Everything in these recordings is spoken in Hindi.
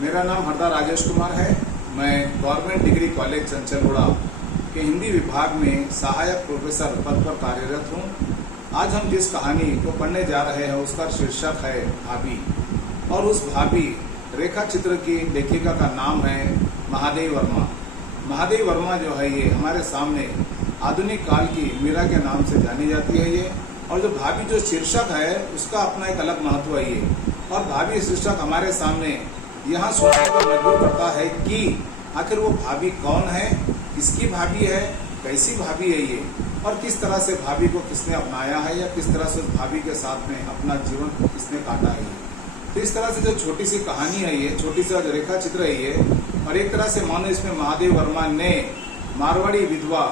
मेरा नाम हरदा राजेश कुमार है। मैं गवर्नमेंट डिग्री कॉलेज चंचलगुड़ा के हिंदी विभाग में सहायक प्रोफेसर पद पर कार्यरत हूँ। आज हम जिस कहानी को पढ़ने जा रहे हैं उसका शीर्षक है भाभी, और उस भाभी रेखा चित्र की लेखिका का नाम है महादेवी वर्मा। महादेवी वर्मा जो है ये हमारे सामने आधुनिक काल की मीरा के नाम से जानी जाती है ये, और जो भाभी जो शीर्षक है उसका अपना एक अलग महत्व है ये। और भाभी शीर्षक हमारे सामने यहाँ सोचने पर मजबूर करता है कि आखिर वो भाभी कौन है, किसकी भाभी है, कैसी भाभी है ये, और किस तरह से भाभी को किसने अपनाया है या किस तरह से उस भाभी के साथ में अपना जीवन किसने काटा है ये। तो इस तरह से जो छोटी सी कहानी है ये, छोटी सा जो रेखा चित्र है ये, और एक तरह से मानो इसमें महादेवी वर्मा ने मारवाड़ी विधवा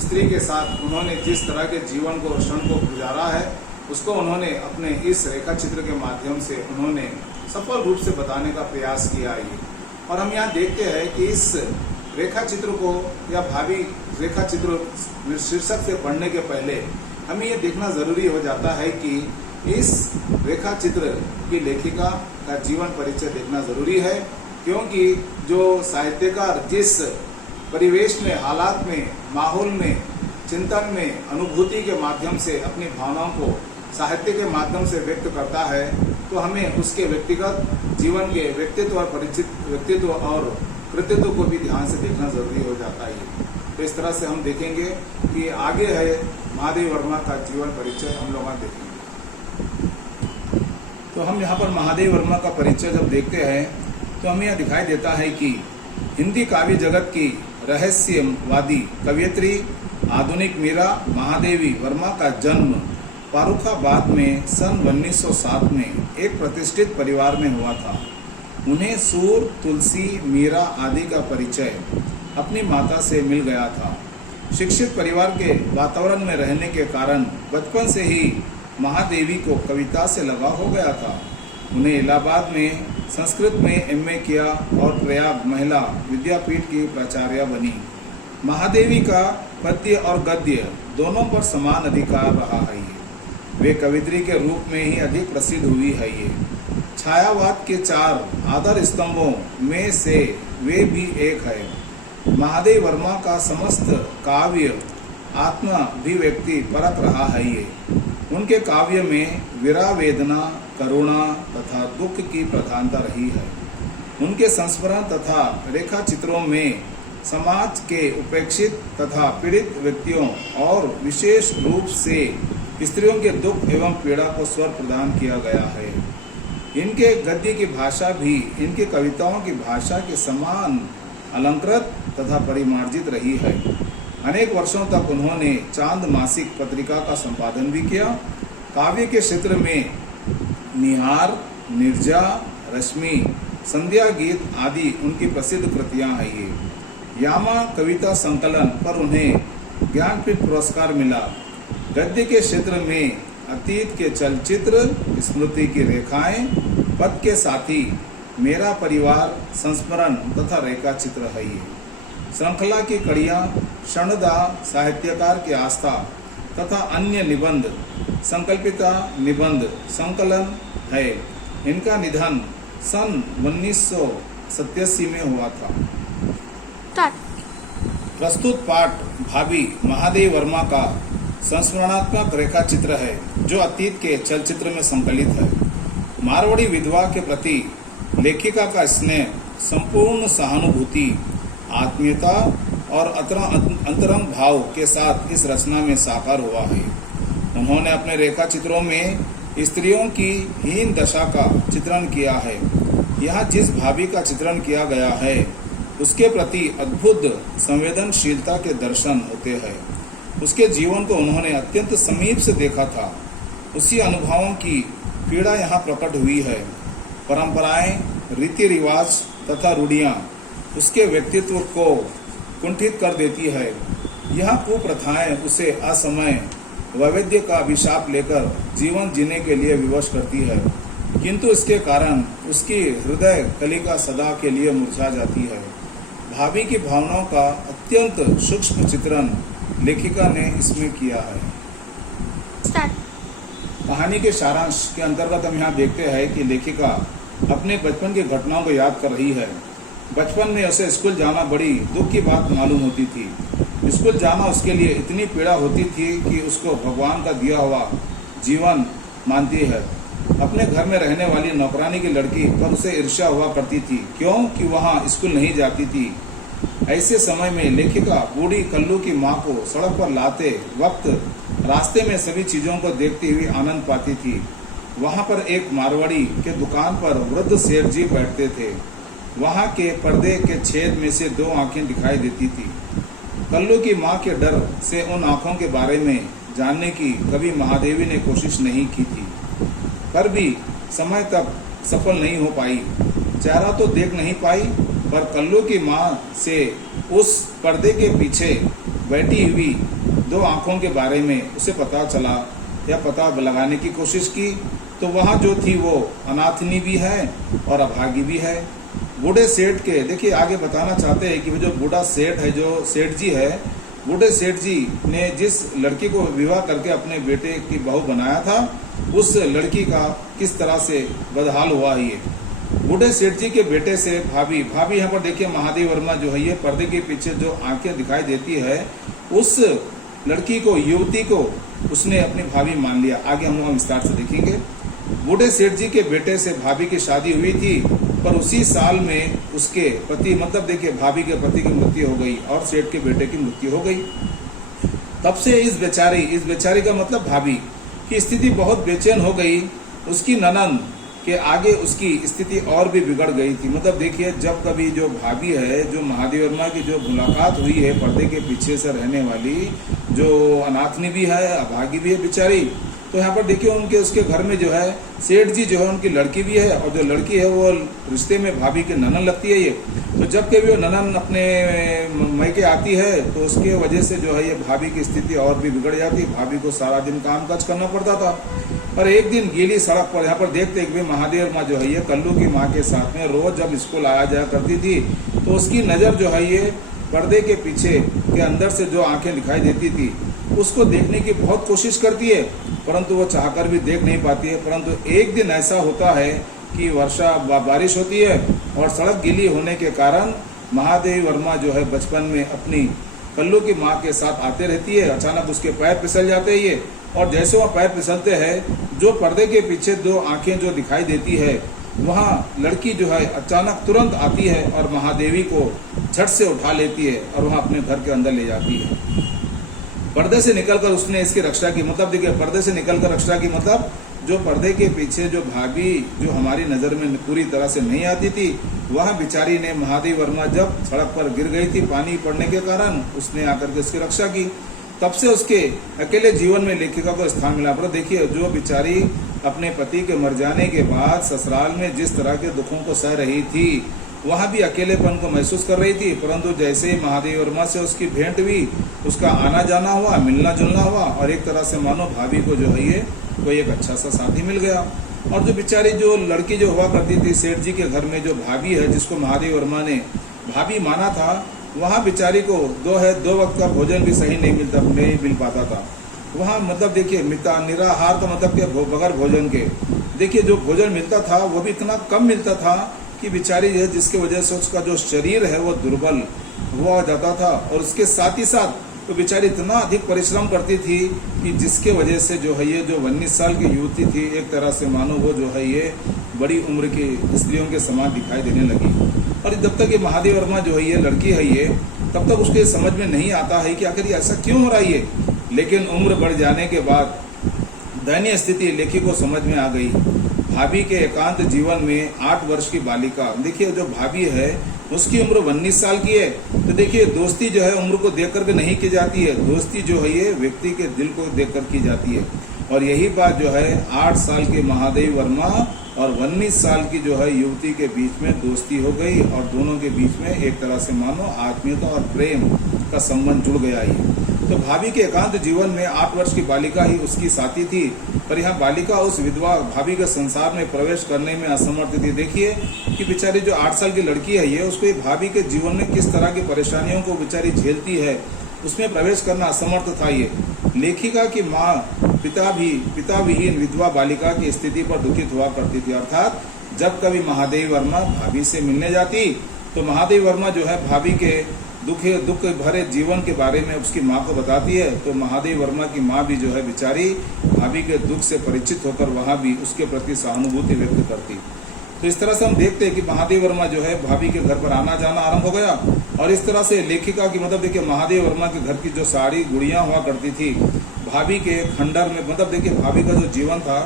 स्त्री के साथ उन्होंने जिस तरह के जीवन को क्षण को गुजारा है उसको उन्होंने अपने इस रेखा चित्र के माध्यम से उन्होंने सफल रूप से बताने का प्रयास किया है। और हम यहाँ देखते हैं कि इस रेखा चित्र को या भाभी रेखा चित्र शीर्षक से पढ़ने के पहले हमें ये देखना जरूरी हो जाता है कि इस रेखा चित्र की लेखिका का जीवन परिचय देखना जरूरी है, क्योंकि जो साहित्यकार जिस परिवेश में, हालात में, माहौल में, चिंतन में, अनुभूति के माध्यम से अपनी भावनाओं को साहित्य के माध्यम से व्यक्त करता है, तो हमें उसके व्यक्तिगत जीवन के व्यक्तित्व और व्यक्तित्व और कृतित्व को भी ध्यान से देखना जरूरी हो जाता है। तो इस तरह से हम देखेंगे कि आगे है महादेवी वर्मा का जीवन परिचय हम लोग देखेंगे। तो हम यहाँ पर महादेवी वर्मा का परिचय जब देखते हैं तो हमें यह दिखाई देता है कि हिंदी काव्य जगत की रहस्यवादी कवयित्री आधुनिक मीरा महादेवी वर्मा का जन्म फारुखाबाद में सन 1907 में एक प्रतिष्ठित परिवार में हुआ था। उन्हें सूर, तुलसी, मीरा आदि का परिचय अपनी माता से मिल गया था। शिक्षित परिवार के वातावरण में रहने के कारण बचपन से ही महादेवी को कविता से लगाव हो गया था। उन्हें इलाहाबाद में संस्कृत में एमए किया और प्रयाग महिला विद्यापीठ की प्राचार्य बनी। महादेवी का पद्य और गद्य दोनों पर समान अधिकार रहा है ये। वे कवित्री के रूप में ही अधिक प्रसिद्ध हुई है ये। छायावाद के 4 आधार स्तंभों में से वे भी एक है। महादेवी वर्मा का समस्त काव्य आत्माभिव्यक्ति परक रहा है ये। उनके काव्य में विरह, वेदना, करुणा तथा दुख की प्रधानता रही है। उनके संस्मरण तथा रेखा चित्रों में समाज के उपेक्षित तथा पीड़ित व्यक्तियों और विशेष रूप से स्त्रियों के दुख एवं पीड़ा को स्वर प्रदान किया गया है। इनके गद्य की भाषा भी इनकी कविताओं की भाषा के समान अलंकृत तथा परिमार्जित रही है। अनेक वर्षों तक उन्होंने चांद मासिक पत्रिका का संपादन भी किया। काव्य के क्षेत्र में निहार, निर्जा, रश्मि, संध्या गीत आदि उनकी प्रसिद्ध कृतियां हैं ये। यामा कविता संकलन पर उन्हें ज्ञानपीठ पुरस्कार मिला। गद्य के क्षेत्र में अतीत के चलचित्र, स्मृति की रेखाएं, पद के साथी, मेरा परिवार, संस्मरण तथा रेखा चित्र है ये। श्रृंखला की कड़ियाँ, क्षणदा, साहित्यकार की आस्था तथा अन्य निबंध, संकल्पिता निबंध संकलन है। इनका निधन सन 1987 में हुआ था। प्रस्तुत पाठ भाभी महादेवी वर्मा का संस्मरणात्मक रेखा चित्र है जो अतीत के चलचित्र में संकलित है। मारवाड़ी विधवा के प्रति लेखिका का स्नेह, संपूर्ण सहानुभूति, आत्मीयता और अंतरंग भाव के साथ इस रचना में साकार हुआ है। उन्होंने अपने रेखा चित्रों में स्त्रियों की हीन दशा का चित्रण किया है। यहाँ जिस भाभी का चित्रण किया गया है उसके प्रति अद्भुत संवेदनशीलता के दर्शन होते हैं। उसके जीवन को उन्होंने अत्यंत समीप से देखा था। उसी अनुभवों की पीड़ा यहाँ प्रकट हुई है। परंपराएं, रीति रिवाज तथा रूढ़ियाँ उसके व्यक्तित्व को कुंठित कर देती है। यह कुप्रथाएं उसे असमय वैविध्य का अभिशाप लेकर जीवन जीने के लिए विवश करती है, किंतु इसके कारण उसकी हृदय कलिका सदा के लिए मुरझा जाती है। भाभी की भावनाओं का अत्यंत सूक्ष्म चित्रण लेखिका ने इसमें किया है। कहानी के सारांश के अंतर्गत हम यहाँ देखते हैं कि लेखिका अपने बचपन की घटनाओं को याद कर रही है। बचपन में उसे स्कूल जाना बड़ी दुख की बात मालूम होती थी। स्कूल जाना उसके लिए इतनी पीड़ा होती थी कि उसको भगवान का दिया हुआ जीवन मानती है। अपने घर में रहने वाली नौकरानी की लड़की पर उसे ईर्ष्या हुआ करती थी, क्यों कि वहाँ स्कूल नहीं जाती थी। ऐसे समय में लेखिका बूढ़ी कल्लू की माँ को सड़क पर लाते वक्त रास्ते में सभी चीजों को देखती हुई आनंद पाती थी। वहाँ पर एक मारवाड़ी के दुकान पर वृद्ध सेठ जी बैठते थे। वहाँ के पर्दे के छेद में से दो आंखें दिखाई देती थी। कल्लू की माँ के डर से उन आंखों के बारे में जानने की कभी महादेवी ने कोशिश नहीं की थी, पर भी समय तक सफल नहीं हो पाई। चेहरा तो देख नहीं पाई, पर कल्लू की माँ से उस पर्दे के पीछे बैठी हुई दो आंखों के बारे में उसे पता चला या पता लगाने की कोशिश की, तो वहाँ जो थी वो अनाथनी भी है और अभागी भी है। बूढ़े सेठ के देखिए आगे बताना चाहते हैं कि वो जो बूढ़ा सेठ है, जो सेठ जी है, बूढ़े सेठ जी ने जिस लड़की को विवाह करके अपने बेटे की बहू बनाया था, उस लड़की का किस तरह से बदहाल हुआ है। ये बूढ़े सेठ जी के बेटे से भाभी यहाँ पर देखिए महादेव वर्मा जो है ये पर्दे के पीछे जो आंखें दिखाई देती है, उस लड़की को, युवती को उसने अपनी भाभी मान लिया। आगे हम लोग विस्तार से देखेंगे। बूढ़े सेठ जी के बेटे से भाभी की शादी हुई थी, पर उसी साल में उसके पति, मतलब देखिए भाभी के पति की मृत्यु हो गई और सेठ के बेटे की मृत्यु हो गई। तब से इस बेचारी का मतलब भाभी की स्थिति बहुत बेचैन हो गई। उसकी ननद के आगे उसकी स्थिति और भी बिगड़ गई थी। मतलब देखिए जब कभी जो भाभी है, जो महादेव वर्मा की जो मुलाकात हुई है पर्दे के पीछे से रहने वाली, जो अनाथनी भी है, अभागी भी है बेचारी, तो यहाँ पर देखिए उनके उसके घर में जो है सेठ जी जो है उनकी लड़की भी है, और जो लड़की है वो रिश्ते में भाभी के ननन लगती है ये। तो जब कभी वो ननन अपने मैके आती है तो उसके वजह से जो है ये भाभी की स्थिति और भी बिगड़ जाती। भाभी को सारा दिन काम काज करना पड़ता था। पर एक दिन गीली सड़क पर यहाँ पर देखते एक भी महादेव माँ जो है ये कल्लू की माँ के साथ में रोज जब स्कूल आया जाया करती थी, तो उसकी नज़र जो है ये पर्दे के पीछे के अंदर से जो आंखें दिखाई देती थी उसको देखने की बहुत कोशिश करती है, परंतु वो चाहकर भी देख नहीं पाती है। परंतु एक दिन ऐसा होता है कि बारिश होती है और सड़क गीली होने के कारण महादेव वर्मा जो है बचपन में अपनी कल्लू की माँ के साथ आते रहती है। अचानक उसके पैर फिसल जाते हैं ये, और जैसे वह पैर फिसलते हैं, जो पर्दे के पीछे दो आंखें जो दिखाई देती है, वहाँ लड़की जो है अचानक तुरंत आती है और महादेवी को झट से उठा लेती है और वहाँ अपने घर के अंदर ले जाती है। पर्दे से निकलकर उसने इसकी रक्षा की। मतलब देखिए पर्दे से निकलकर रक्षा की मतलब जो पर्दे के पीछे जो भाभी जो हमारी नज़र में पूरी तरह से नहीं आती थी, वह बेचारी ने महादेव वर्मा जब सड़क पर गिर गई थी पानी पड़ने के कारण, उसने आकर के उसकी रक्षा की। तब से उसके अकेले जीवन में लेखिका को स्थान मिला। पर देखिए जो बेचारी अपने पति के मर जाने के बाद ससुराल में जिस तरह के दुखों को सह रही थी, वहाँ भी अकेलेपन को महसूस कर रही थी। परंतु जैसे ही महादेव वर्मा से उसकी भेंट हुई, उसका आना जाना हुआ, मिलना जुलना हुआ, और एक तरह से मानो भाभी को जो है ये कोई एक अच्छा सा साथी मिल गया। और जो बेचारी जो लड़की जो हुआ करती थी सेठ जी के घर में, जो भाभी है जिसको महादेव वर्मा ने भाभी माना था, वहाँ बेचारी को दो वक्त का भोजन भी सही नहीं मिल पाता था। वहाँ मतलब देखिए निराहार का मतलब क्या, बगैर भोजन के। देखिए जो भोजन मिलता था वो भी इतना कम मिलता था कि बेचारी है जिसके वजह से उसका जो शरीर है वो दुर्बल हुआ जाता था, और उसके साथ ही साथ तो बेचारी इतना अधिक परिश्रम करती थी कि जिसके वजह से जो है ये जो 19 साल की युवती थी, एक तरह से मानो वो जो है ये बड़ी उम्र की स्त्रियों के समान दिखाई देने लगी। और जब तक ये महादेव वर्मा जो है ये लड़की है ये, तब तक उसके समझ में नहीं आता है कि आखिर ऐसा क्यों हो रहा है ये। लेकिन उम्र बढ़ जाने के बाद दयनीय स्थिति लेखी को समझ में आ गई। भाभी के एकांत जीवन में 8 वर्ष की बालिका, देखिए जो भाभी है उसकी उम्र 19 साल की है। तो देखिए दोस्ती जो है उम्र को देख करके नहीं की जाती है, दोस्ती जो है ये व्यक्ति के दिल को देख कर की जाती है। और यही बात जो है 8 साल के महादेव वर्मा और 19 साल की जो है युवती के बीच में दोस्ती हो गई, और दोनों के बीच में एक तरह से मानो आत्मीयता और प्रेम का संबंध जुड़ गया ही। तो भाभी के एकांत जीवन में 8 वर्ष की बालिका ही उसकी साथी थी, पर यहाँ बालिका उस विधवा भाभी के संसार में प्रवेश करने में असमर्थ थी। देखिए कि बेचारी जो 8 साल की लड़की है ये, उसको भाभी के जीवन में किस तरह की परेशानियों को बेचारी झेलती है, उसमें प्रवेश करना असमर्थ था ये। लेखिका की माँ पिता विहीन विधवा बालिका की स्थिति पर दुखित हुआ करती थी। अर्थात जब कभी महादेवी वर्मा भाभी से मिलने जाती तो महादेवी वर्मा जो है भाभी के दुख भरे जीवन के बारे में उसकी माँ को बताती है। तो महादेवी वर्मा की माँ भी जो है बेचारी भाभी के दुख से परिचित होकर वहाँ भी उसके प्रति सहानुभूति व्यक्त करती। तो इस तरह से हम देखते हैं कि महादेवी वर्मा जो है भाभी के घर पर आना जाना आरंभ हो गया। और इस तरह से लेखिका की मतलब देखिए महादेवी वर्मा के घर की जो सारी गुड़ियाँ हुआ करती थी भाभी के खंडर में, मतलब देखिए भाभी का जो जीवन था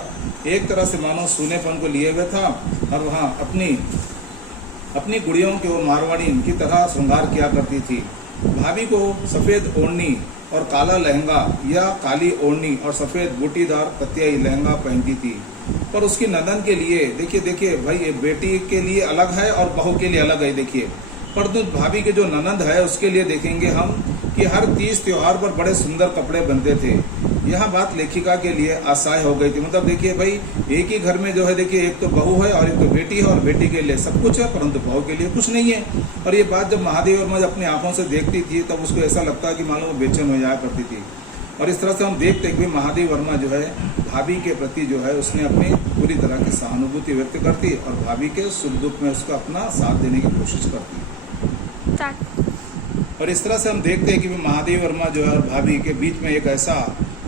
एक तरह से मानो सूनेपन को लिए हुए था और वहाँ अपनी गुड़ियों के वो मारवाड़ी की तरह श्रृंगार किया करती थी। भाभी को सफ़ेद ओढ़नी और काला लहंगा या काली ओढ़नी और सफ़ेद बूटीदार कतियाई लहंगा पहनती थी। पर उसकी नंदन के लिए देखिए भाई एक बेटी के लिए अलग है और बहू के लिए अलग है। देखिए परंतु भाभी के जो ननंद है उसके लिए देखेंगे हम कि हर तीज त्योहार पर बड़े सुंदर कपड़े बनते थे। यह बात लेखिका के लिए असहाय हो गई थी। मतलब देखिए भाई एक ही घर में जो है देखिए एक तो बहू है और एक तो बेटी है और बेटी के लिए सब कुछ है परंतु बहू के लिए कुछ नहीं है। और ये बात जब महादेवी वर्मा अपनी आंखों से देखती थी तब उसको ऐसा लगता कि मानो वो बेचैन हो जाया करती थी। और इस तरह से हम देखते हैं कि महादेवी वर्मा जो है भाभी के प्रति जो है उसने अपनी पूरी तरह की सहानुभूति व्यक्त करती और भाभी के सुख दुख में उसका अपना साथ देने की कोशिश करती। और इस तरह से हम देखते हैं कि महादेवी वर्मा जो है और भाभी के बीच में एक ऐसा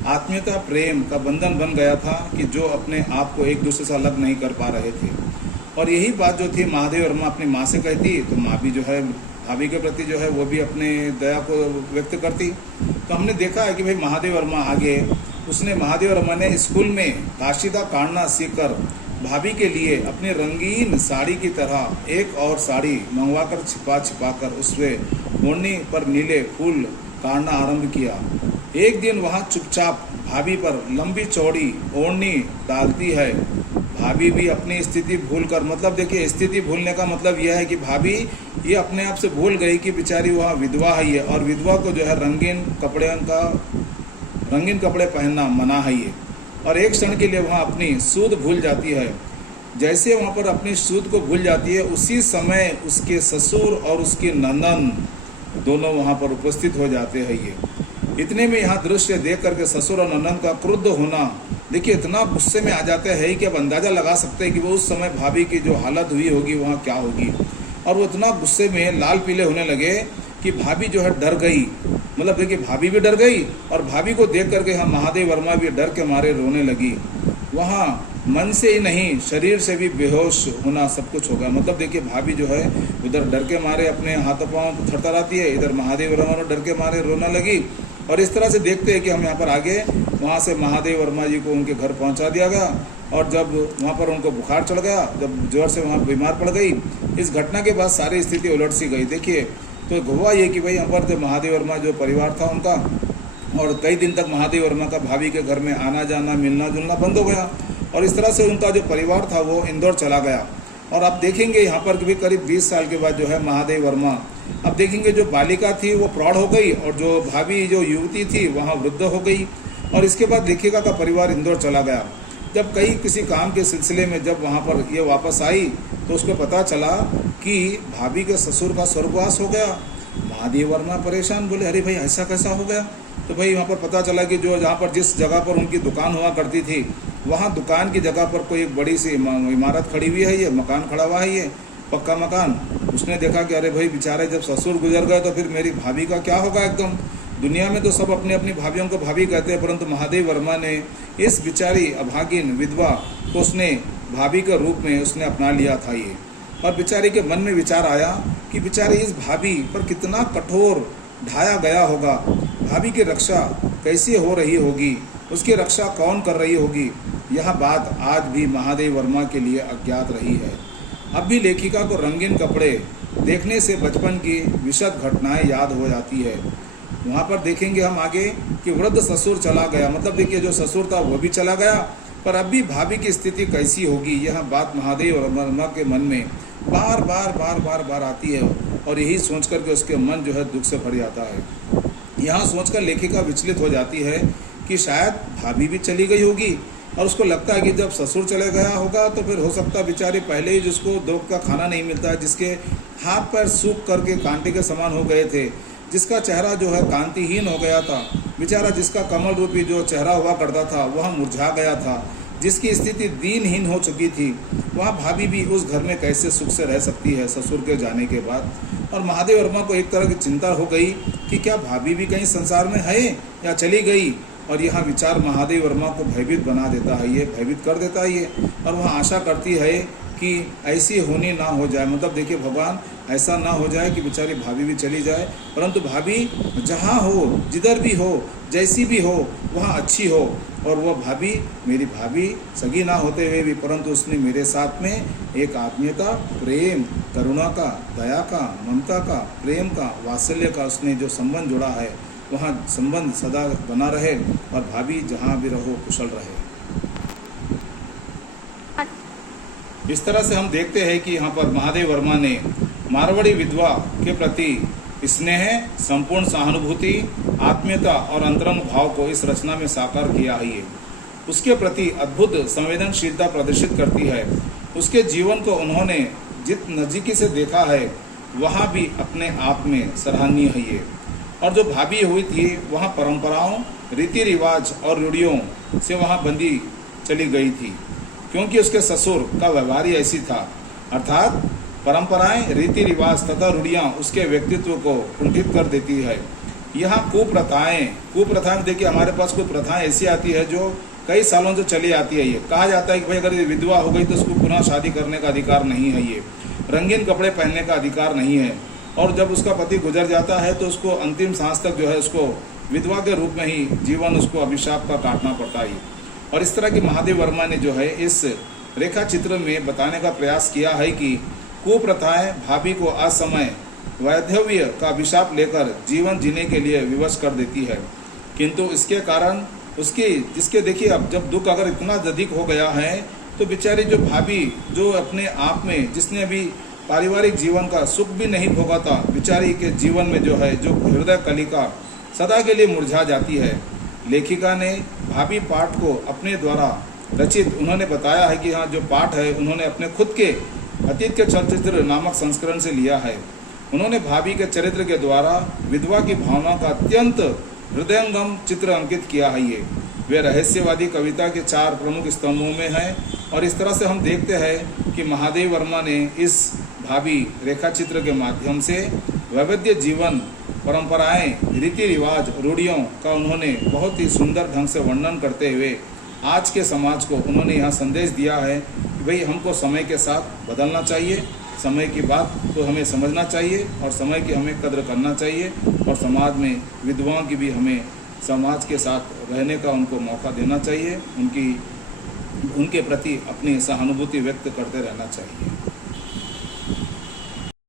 आत्मीयता प्रेम का बंधन बन गया था कि जो अपने आप को एक दूसरे से अलग नहीं कर पा रहे थे। और यही बात जो थी महादेवी वर्मा अपनी माँ से कहती तो माँ भी जो है भाभी के प्रति जो है वो भी अपने दया को व्यक्त करती। तो हमने देखा है कि भाई महादेवी वर्मा आगे महादेवी वर्मा ने स्कूल में काशीदा काटना सीखकर भाभी के लिए अपनी रंगीन साड़ी की तरह एक और साड़ी मंगवाकर छिपा कर उसमें ओढ़नी पर नीले फूल काटना आरंभ किया। एक दिन वहाँ चुपचाप भाभी पर लंबी चौड़ी ओढ़नी डालती है। भाभी भी अपनी स्थिति भूलकर, मतलब देखिए स्थिति भूलने का मतलब यह है कि भाभी ये अपने आप से भूल गई कि बेचारी वहाँ विधवा है ये, और विधवा को जो है रंगीन कपड़े पहनना मना है ये। और एक क्षण के लिए वहाँ अपनी सूद भूल जाती है। जैसे वहाँ पर अपनी सूद को भूल जाती है उसी समय उसके ससुर और उसकी नंदन दोनों वहाँ पर उपस्थित हो जाते हैं। ये इतने में यहाँ दृश्य देख करके ससुर और नंदन का क्रुद्ध होना देखिए इतना गुस्से में आ जाते हैं कि अब अंदाजा लगा सकते हैं कि वो उस समय भाभी की जो हालत हुई होगी वहाँ क्या होगी। और वो इतना गुस्से में लाल पीले होने लगे कि भाभी जो है डर गई। मतलब देखिए भाभी भी डर गई और भाभी को देख करके हम महादेवी वर्मा भी डर के मारे रोने लगी। वहाँ मन से ही नहीं शरीर से भी बेहोश होना सब कुछ हो गया। मतलब देखिए भाभी जो है उधर डर के मारे अपने हाथों पाँव थरथराती है, इधर महादेवी वर्मा डर के मारे रोना लगी। और इस तरह से देखते हैं कि हम यहाँ पर आगे वहाँ से महादेवी वर्मा जी को उनके घर पहुँचा दिया गया। और जब वहाँ पर उनको बुखार चढ़ गया, जब जोर से वहाँ बीमार पड़ गई, इस घटना के बाद सारी स्थिति उलट सी गई। देखिए तो हुआ ये कि भाई यहाँ पर जो महादेवी वर्मा जो परिवार था उनका, और कई दिन तक महादेवी वर्मा का भाभी के घर में आना जाना मिलना जुलना बंद हो गया। और इस तरह से उनका जो परिवार था वो इंदौर चला गया। और आप देखेंगे यहाँ पर भी करीब 20 साल के बाद जो है महादेवी वर्मा, अब देखेंगे जो बालिका थी वो प्रौढ़ हो गई और जो भाभी जो युवती थी वहाँ वृद्ध हो गई। और इसके बाद लेखिका का परिवार इंदौर चला गया। जब किसी काम के सिलसिले में जब वहाँ पर ये वापस आई तो उसको पता चला कि भाभी के ससुर का स्वर्गवास हो गया। महादेवी वर्मा परेशान, बोले अरे भाई ऐसा कैसा हो गया। तो भाई वहाँ पर पता चला कि जो जहाँ पर जिस जगह पर उनकी दुकान हुआ करती थी वहाँ दुकान की जगह पर कोई एक बड़ी सी इमारत खड़ी हुई है, ये मकान खड़ा हुआ है, ये पक्का मकान। उसने देखा कि अरे भाई बेचारे जब ससुर गुजर गए तो फिर मेरी भाभी का क्या होगा। एकदम दुनिया में तो सब अपनी अपनी भाभियों को भाभी कहते हैं, परंतु महादेवी वर्मा ने इस बेचारी अभागिन विधवा को उसने भाभी के रूप में उसने अपना लिया था ये। और बेचारी के मन में विचार आया कि बेचारी इस भाभी पर कितना कठोर ढाया गया होगा, भाभी की रक्षा कैसी हो रही होगी, उसकी रक्षा कौन कर रही होगी। यह बात आज भी महादेवी वर्मा के लिए अज्ञात रही है। अब भी लेखिका को रंगीन कपड़े देखने से बचपन की विशद घटनाएं याद हो जाती है। वहाँ पर देखेंगे हम आगे कि वृद्ध ससुर चला गया, मतलब देखिए जो ससुर था वो भी चला गया, पर अब भी भाभी की स्थिति कैसी होगी यह बात महादेवी वर्मा के मन में बार बार आती है। और यही सोच कर के उसके मन जो है दुख से भर जाता है। यहाँ सोचकर लेखिका विचलित हो जाती है कि शायद भाभी भी चली गई होगी। और उसको लगता है कि जब ससुर चले गया होगा तो फिर हो सकता है बेचारी पहले ही जिसको दो का खाना नहीं मिलता है, जिसके हाथ पैर सूख करके कांटे के समान हो गए थे, जिसका चेहरा जो है कांतिहीन हो गया था, बेचारा जिसका कमल रूपी जो चेहरा हुआ करता था वह मुरझा गया था, जिसकी स्थिति दीनहीन हो चुकी थी, वहाँ भाभी भी उस घर में कैसे सुख से रह सकती है ससुर के जाने के बाद। और महादेव वर्मा को एक तरह की चिंता हो गई कि क्या भाभी भी कहीं संसार में है या चली गई। और यह विचार महादेव वर्मा को भयभीत बना देता है, ये भयभीत कर देता है ये। और वह आशा करती है कि ऐसी होनी ना हो जाए, मतलब देखिए भगवान ऐसा ना हो जाए कि बेचारी भाभी भी चली जाए, परंतु भाभी जहाँ हो, जिधर भी हो, जैसी भी हो, वहाँ अच्छी हो। और वह भाभी मेरी भाभी सगी ना होते हुए भी, परंतु उसने मेरे साथ में एक आत्मीयता, प्रेम, करुणा का, दया का, ममता का, प्रेम का, वात्सल्य का उसने जो संबंध जोड़ा है, वहाँ संबंध सदा बना रहे और भाभी जहाँ भी रहो कुशल रहे। इस तरह से हम देखते हैं कि यहाँ पर महादेव वर्मा ने मारवाड़ी विधवा के प्रति स्नेह, संपूर्ण सहानुभूति, आत्मीयता और अंतरंग भाव को इस रचना में साकार किया है। ये उसके प्रति अद्भुत संवेदनशीलता प्रदर्शित करती है। उसके जीवन को उन्होंने जित नज़दीकी से देखा है वहाँ भी अपने आप में सराहनीय है ये। और जो भाभी हुई थी वहाँ परंपराओं, रीति रिवाज और रूढ़ियों से वहाँ बंधी चली गई थी, क्योंकि उसके ससुर का व्यवहार ही ऐसी था, अर्थात परंपराएं, रीति रिवाज तथा रूढ़ियाँ उसके व्यक्तित्व को कुंठित कर देती है। यहाँ कुप्रथाएं देखिए, हमारे पास कुछ प्रथाएं ऐसी आती है जो कई सालों से चली आती है। ये कहा जाता है कि भाई अगर ये विधवा हो गई तो उसको पुनः शादी करने का अधिकार नहीं है, ये रंगीन कपड़े पहनने का अधिकार नहीं है, और जब उसका पति गुजर जाता है तो उसको अंतिम सांस तक जो है उसको विधवा के रूप में ही जीवन उसको अभिशाप का काटना पड़ता है। और इस तरह की महादेव वर्मा ने जो है इस रेखा चित्र में बताने का प्रयास किया है कि कुप्रथाएं भाभी को असमय वैधव्य का अभिशाप लेकर जीवन जीने के लिए विवश कर देती है, किंतु इसके कारण जिसके देखिए अब जब दुख अगर इतना अधिक हो गया है तो बेचारी जो भाभी जो अपने आप में जिसने अभी पारिवारिक जीवन का सुख भी नहीं भोगा था, बेचारी के जीवन में जो है जो हृदय कलिका सदा के लिए मुरझा जाती है। लेखिका ने भाभी पाठ को अपने द्वारा रचित उन्होंने बताया है कि हाँ जो पाठ है उन्होंने अपने खुद के अतीत के चलचित्र नामक संस्करण से लिया है। उन्होंने भाभी के चरित्र के द्वारा विधवा की भावना का अत्यंत हृदयंगम चित्र अंकित किया है। ये वे रहस्यवादी कविता के 4 प्रमुख स्तंभों में हैं। और इस तरह से हम देखते हैं कि महादेव वर्मा ने इस भाभी रेखा चित्र के माध्यम से वैविध्य जीवन, परंपराएं, रीति रिवाज, रूढ़ियों का उन्होंने बहुत ही सुंदर ढंग से वर्णन करते हुए आज के समाज को उन्होंने यहाँ संदेश दिया है कि भाई हमको समय के साथ बदलना चाहिए, समय की बात को हमें समझना चाहिए और समय की हमें कद्र करना चाहिए, और समाज में विधवाओं की भी हमें समाज के साथ रहने का उनको मौका देना चाहिए, उनके प्रति अपनी सहानुभूति व्यक्त करते रहना चाहिए।